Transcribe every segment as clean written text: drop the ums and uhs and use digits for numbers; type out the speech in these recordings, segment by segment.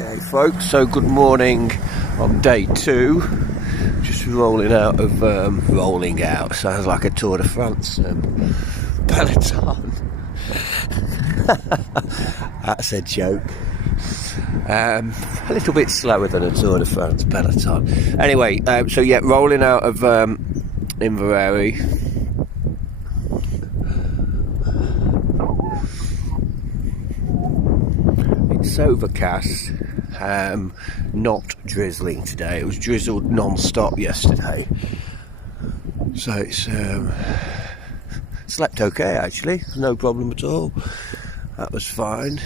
Okay folks, so good morning on day 2. Just rolling out, sounds like a Tour de France peloton. That's a joke. A little bit slower than a Tour de France peloton. Anyway, so yeah, rolling out of Inverary. It's overcast, not drizzling today. It was drizzled non-stop yesterday, so it's slept okay actually, no problem at all. That was fine.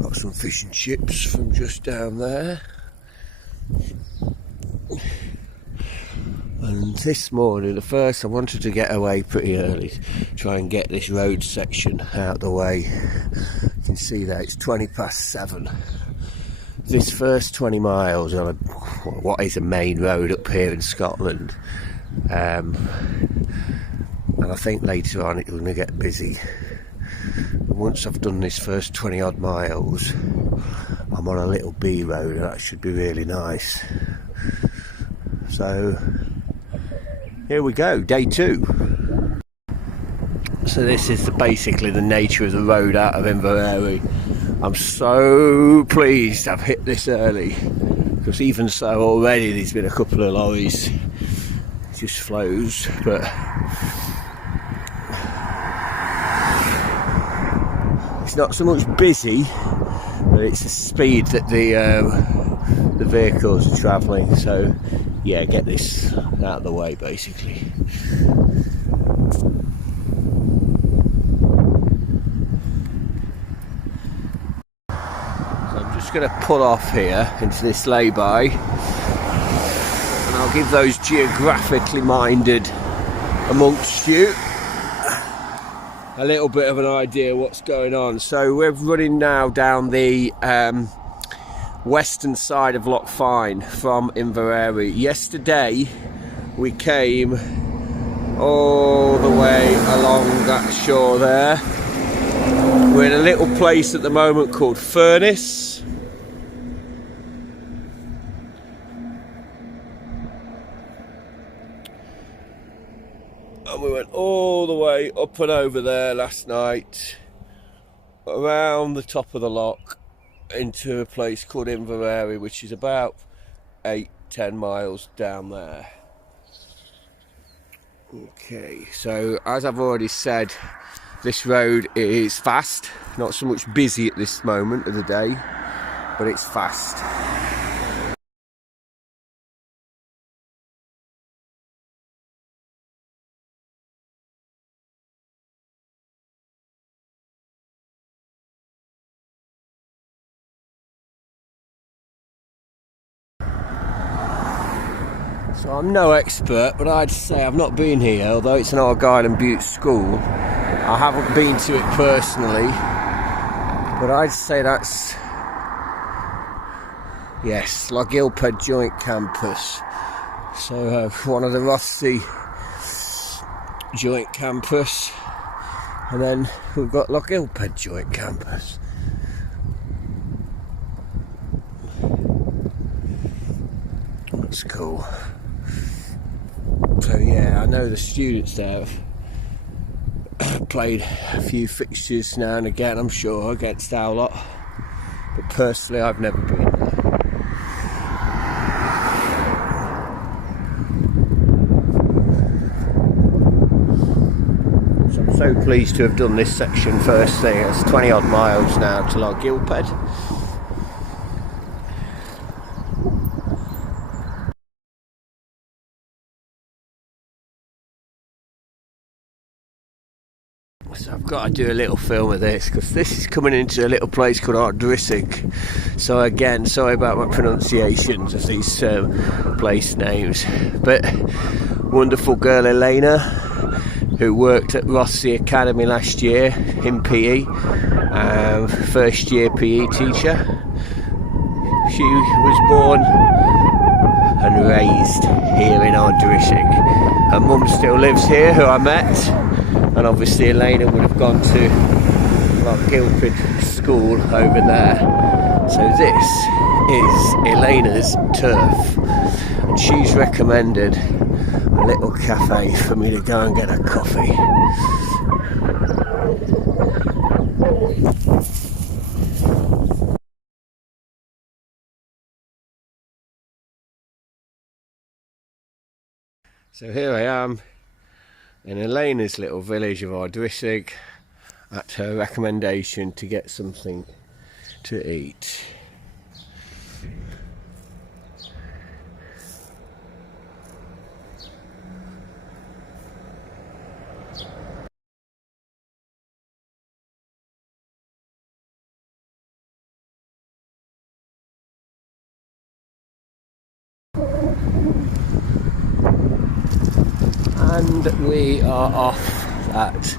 Got some fish and chips from just down there. And this morning, at first I wanted to get away pretty early, try and get this road section out the way. You can see there, it's 7:20. This first 20 miles on what is a main road up here in Scotland. And I think later on it's going to get busy. Once I've done this first 20 odd miles, I'm on a little B road and that should be really nice. So here we go, day 2. So this is basically the nature of the road out of Inverary. I'm so pleased I've hit this early, because even so already there's been a couple of lorries. It just flows, but it's not so much busy, but it's the speed that the vehicles are travelling. So yeah, get this out of the way basically. So I'm just going to pull off here into this lay-by, and I'll give those geographically minded amongst you a little bit of an idea what's going on. So we're running now down the western side of Loch Fyne from Inverary. Yesterday we came all the way along that shore there. We're in a little place at the moment called Furness. And we went all the way up and over there last night, around the top of the loch, into a place called Inverary, which is about 8-10 miles down there. Okay, so as I've already said, this road is fast, not so much busy at this moment of the day, but it's fast. So I'm no expert, but I'd say I've not been here, although it's an Argyll and Butte school. I haven't been to it personally, but I'd say that's, yes, Lochgilphead Joint Campus. So one of the Rothsey Joint Campus, and then we've got Lochgilphead Joint Campus. That's cool. So yeah, I know the students there have played a few fixtures now and again, I'm sure, against our lot, but personally I've never been there. So I'm so pleased to have done this section first thing. It's 20 odd miles now to Lochgilphead. So I've got to do a little film of this, because this is coming into a little place called Argyll. So again, sorry about my pronunciations of these place names, but wonderful girl Elena, who worked at Rothsey Academy last year in PE, first year PE teacher. She was born and raised here in Argyll. Her mum still lives here, who I met. And obviously Elena would have gone to Lochgilphead School over there. So this is Elena's turf, and she's recommended a little cafe for me to go and get a coffee. So here I am in Elena's little village of Argyll at her recommendation to get something to eat. And we are off that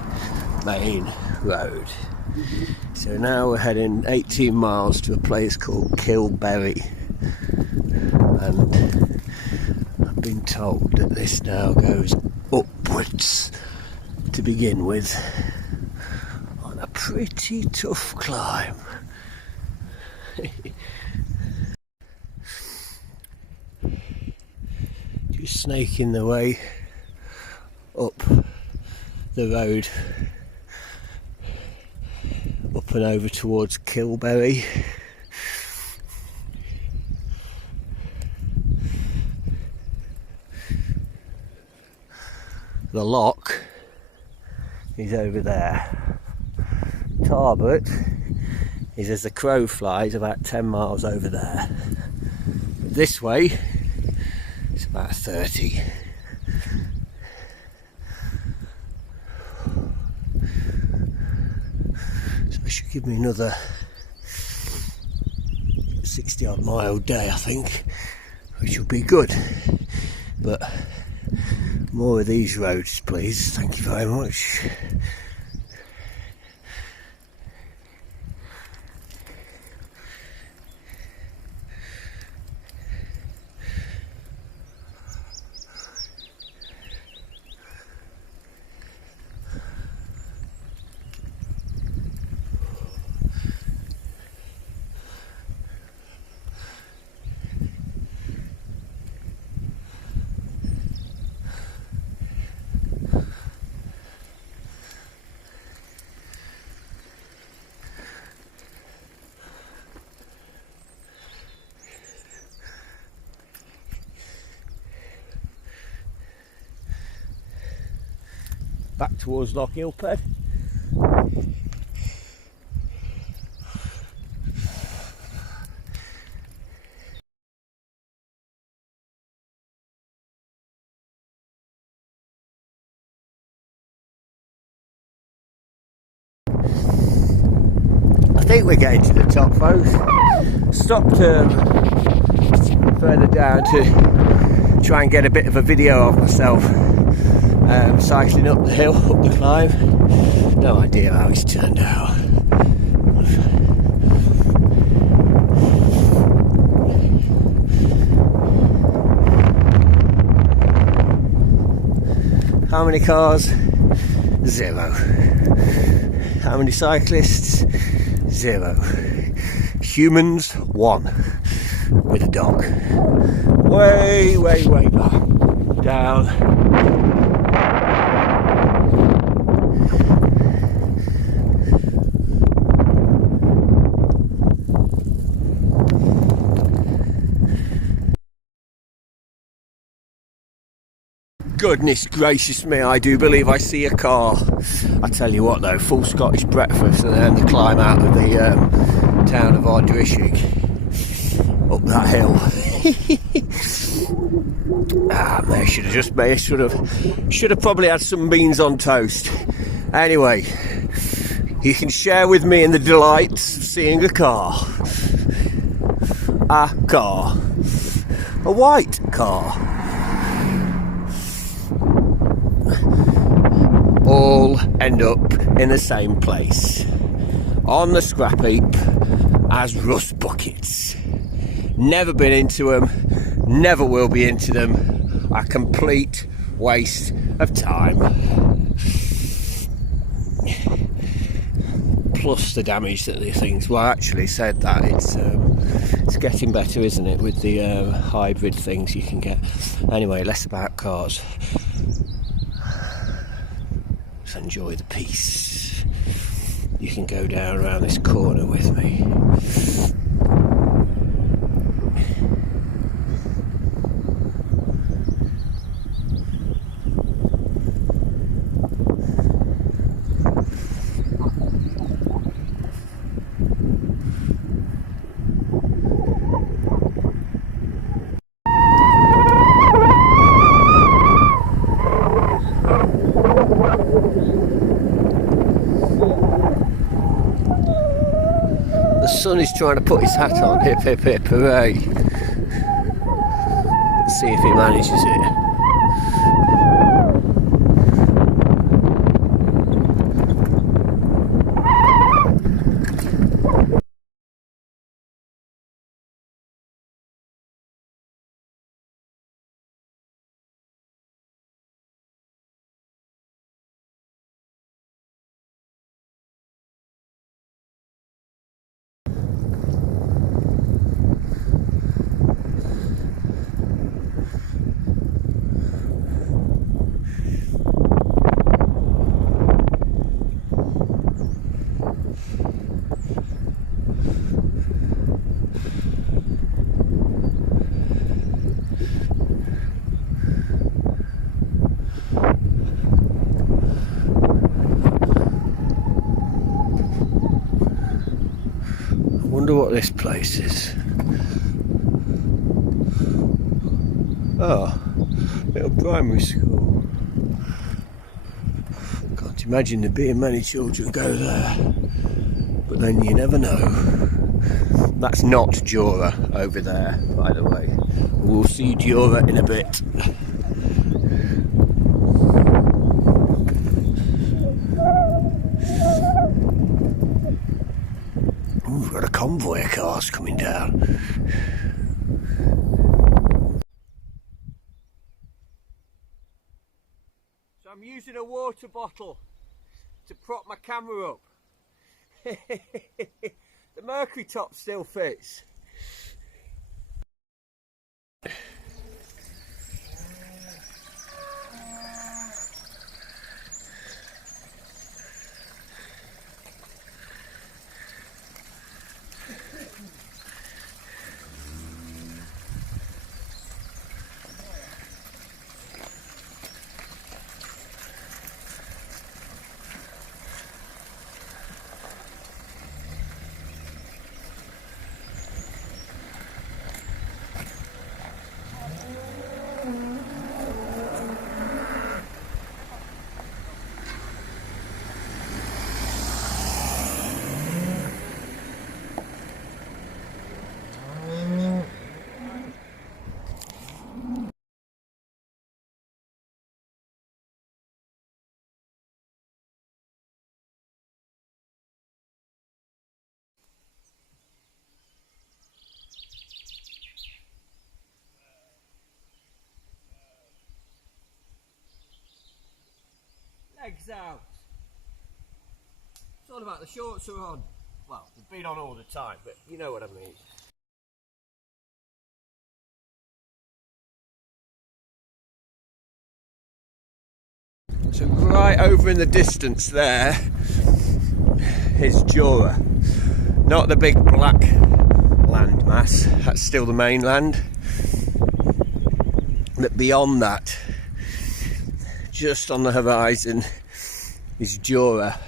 main road. So now we're heading 18 miles to a place called Kilberry, and I've been told that this now goes upwards to begin with on a pretty tough climb. Just snaking the way up the road up and over towards Kilberry. The loch is over there. Tarbert is, as the crow flies, about 10 miles over there. But this way it's about 30. It should give me another 60 odd mile day, I think, which will be good. But more of these roads, please. Thank you very much. Back towards Lochgilphead. I think we're getting to the top, folks. Stopped further down to try and get a bit of a video of myself cycling up the hill, up the climb. No idea how it's turned out. How many cars? 0. How many cyclists? 0. Humans? 1. With a dog. Way down. Goodness gracious me, I do believe I see a car. I tell you what though, full Scottish breakfast and then the climb out of the town of Argyll up that hill. Man, should have probably had some beans on toast. Anyway, you can share with me in the delights of seeing a car. A car. A white car. All end up in the same place, on the scrap heap as rust buckets. Never been into them, never will be into them. A complete waste of time. plus the damage that the things. Well, I actually said that it's getting better, isn't it, with the hybrid things you can get. Anyway, less about cars. Let's enjoy the peace. You can go down around this corner with me. The sun is trying to put his hat on. Hip hip hip hooray. Let's see if he manages it. Wonder what this place is. Oh, little primary school. Can't imagine there being many children go there, but then you never know. That's not Jura over there, by the way. We'll see Jura in a bit. We've got a convoy of cars coming down. So I'm using a water bottle to prop my camera up. The mercury top still fits. Legs out. It's all about the shorts are on. Well, they've been on all the time, but you know what I mean. So right over in the distance there is Jura. Not the big black landmass, that's still the mainland. But beyond that, just on the horizon, is Jura.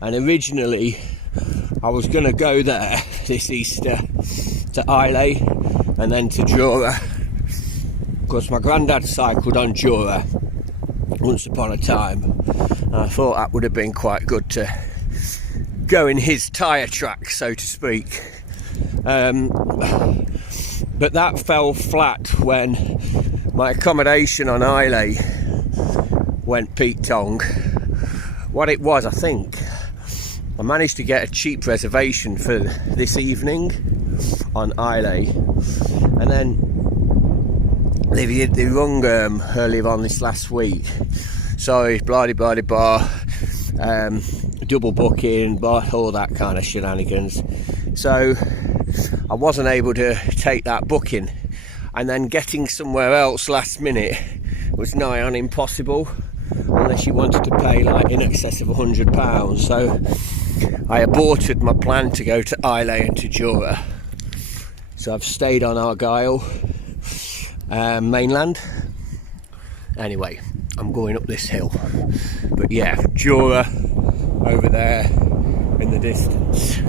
And originally I was going to go there this Easter to Argyll and then to Jura, because my granddad cycled on Jura once upon a time, and I thought that would have been quite good to go in his tyre track, so to speak. But that fell flat when my accommodation on Argyll went Pete Tong. What it was, I think, I managed to get a cheap reservation for this evening on Argyll, and then they rung earlier on this last week. Sorry, blah de blah de blah. double booking, but all that kind of shenanigans. So I wasn't able to take that booking, and then getting somewhere else last minute was nigh on impossible unless you wanted to pay like in excess of £100. So I aborted my plan to go to Islay and to Jura. So I've stayed on Argyll mainland. Anyway, I'm going up this hill. But yeah, Jura over there in the distance.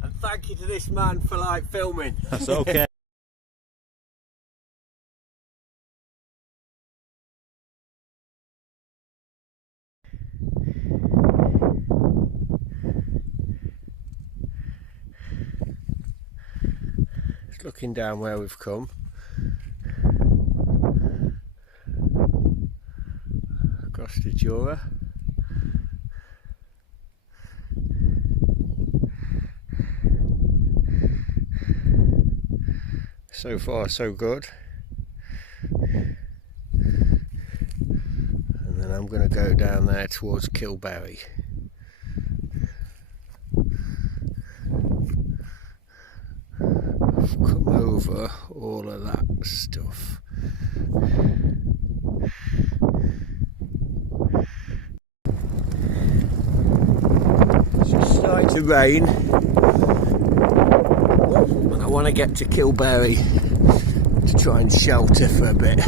And thank you to this man for like filming. That's okay. Just looking down where we've come. Across to Jura. So far so good. And then I'm going to go down there towards Kilberry. I've come over all of that stuff. It's just starting to rain. And I want to get to Kilberry to try and shelter for a bit.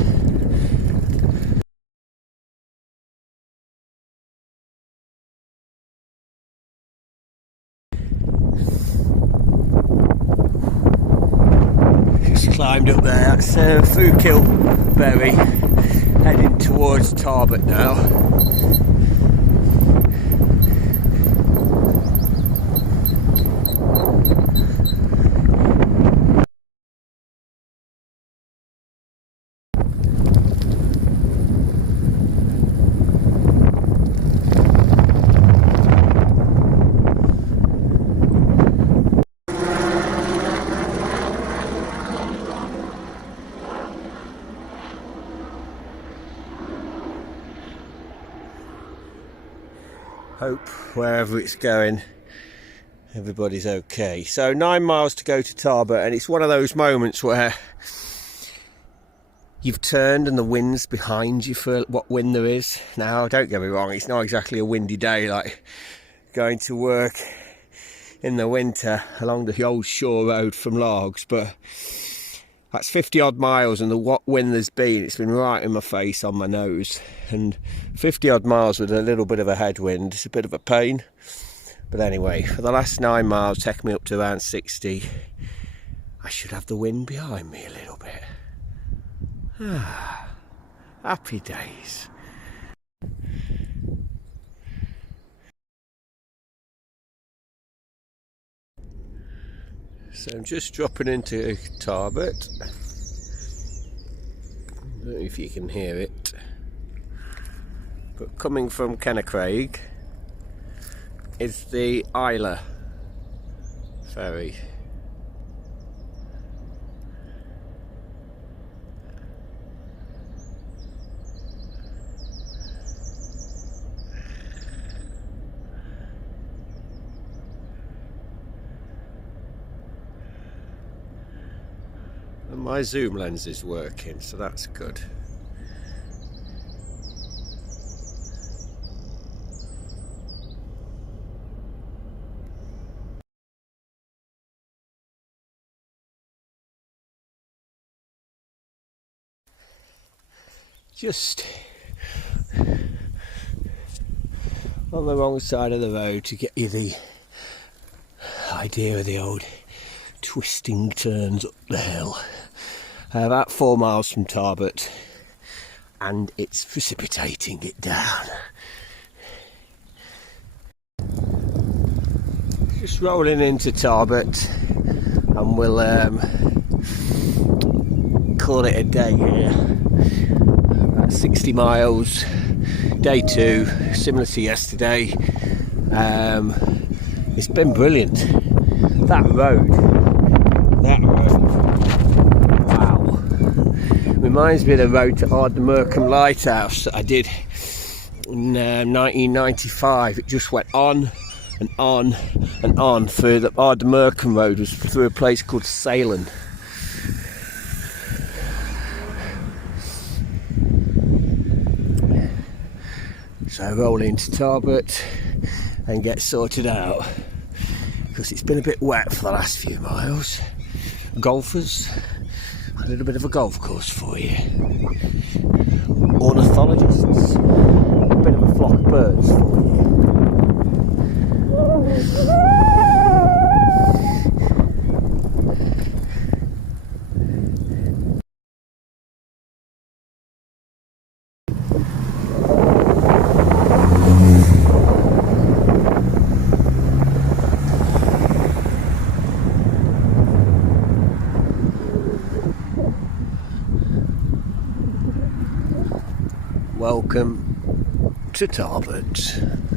Just climbed up there. That's through Kilberry, heading towards Tarbert now. Hope wherever it's going everybody's okay. So 9 miles to go to Tarbert, and it's one of those moments where you've turned and the wind's behind you for what wind there is. Now don't get me wrong, it's not exactly a windy day like going to work in the winter along the old shore road from Logs, but that's 50 odd miles, and the what wind there's been, it's been right in my face, on my nose, and 50 odd miles with a little bit of a headwind, it's a bit of a pain. But anyway, for the last 9 miles, take me up to around 60, I should have the wind behind me a little bit. Happy days. So I'm just dropping into Tarbert. I don't know if you can hear it, but coming from Kennecraig is the Argyll ferry. And my zoom lens is working, so that's good. Just on the wrong side of the road to get you the idea of the old twisting turns up the hill. About 4 miles from Tarbert, and it's precipitating it down. Just rolling into Tarbert, and we'll call it a day here. About 60 miles, day 2, similar to yesterday. It's been brilliant. That road, wow, reminds me of the road to Ardnamurcombe Lighthouse that I did in 1995. It just went on and on and on through the Ardnamurcombe Road, was through a place called Salem. So roll into Tarbert and get sorted out, because it's been a bit wet for the last few miles. Golfers, a little bit of a golf course for you. Ornithologists, a bit of a flock of birds for you. Welcome to Tarbert.